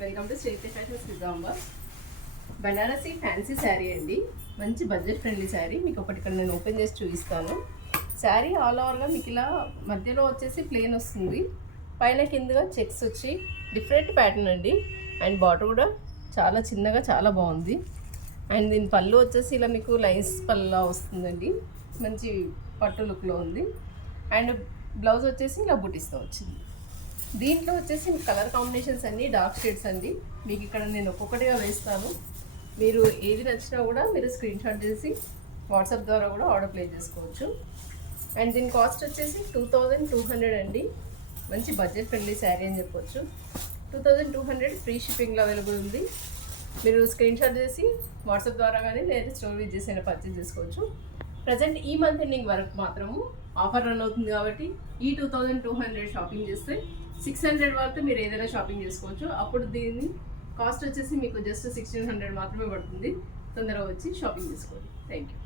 Welcome to Shriti fashions Nizamabad. Banarasi fancy sari అండి, మంచి budget friendly sari. మీకు ఒకటి ఇక్కడ నేను ఓపెన్ చేసి చూపిస్తాను. శారీ ఆల్ ఓవర్గా మీకు ఇలా మధ్యలో వచ్చేసి ప్లెయిన్ వస్తుంది, పైన కిందగా చెక్స్ వచ్చి డిఫరెంట్ ప్యాటర్న్ అండి. అండ్ బార్డర్ కూడా చాలా చిన్నగా చాలా బాగుంది. అండ్ దీని పళ్ళు వచ్చేసి ఇలా మీకు లైన్స్ పళ్ళులా వస్తుందండి, మంచి పట్టు లుక్లో ఉంది. అండ్ బ్లౌజ్ వచ్చేసి ఇలా బుటీస్తో వచ్చింది. దీంట్లో వచ్చేసి కలర్ కాంబినేషన్స్ అన్నీ డార్క్ షేడ్స్ అండి. మీకు ఇక్కడ నేను ఒక్కొక్కటిగా వేస్తాను, మీరు ఏది నచ్చినా కూడా మీరు స్క్రీన్ షాట్ చేసి వాట్సాప్ ద్వారా కూడా ఆర్డర్ ప్లేస్ చేసుకోవచ్చు. అండ్ దీని కాస్ట్ వచ్చేసి 2200 అండి. మంచి బడ్జెట్ ఫ్రెండ్లీ శారీ అని చెప్పొచ్చు. 2200 ఫ్రీ షిప్పింగ్లో అవైలబుల్ ఉంది. మీరు స్క్రీన్ షాట్ చేసి వాట్సాప్ ద్వారా కానీ లేదా స్టోర్ విజిట్ చేసి పర్చేస్ చేసుకోవచ్చు. ప్రజెంట్ ఈ మంత్ ఎండింగ్ వరకు మాత్రము ఆఫర్ రన్ అవుతుంది కాబట్టి ఈ 2200 షాపింగ్ చేస్తే 600 వరకు మీరు ఏదైనా షాపింగ్ చేసుకోవచ్చు. అప్పుడు దీని కాస్ట్ వచ్చేసి మీకు జస్ట్ 1600 మాత్రమే పడుతుంది. తొందరగా వచ్చి షాపింగ్ చేసుకోండి. Thank you.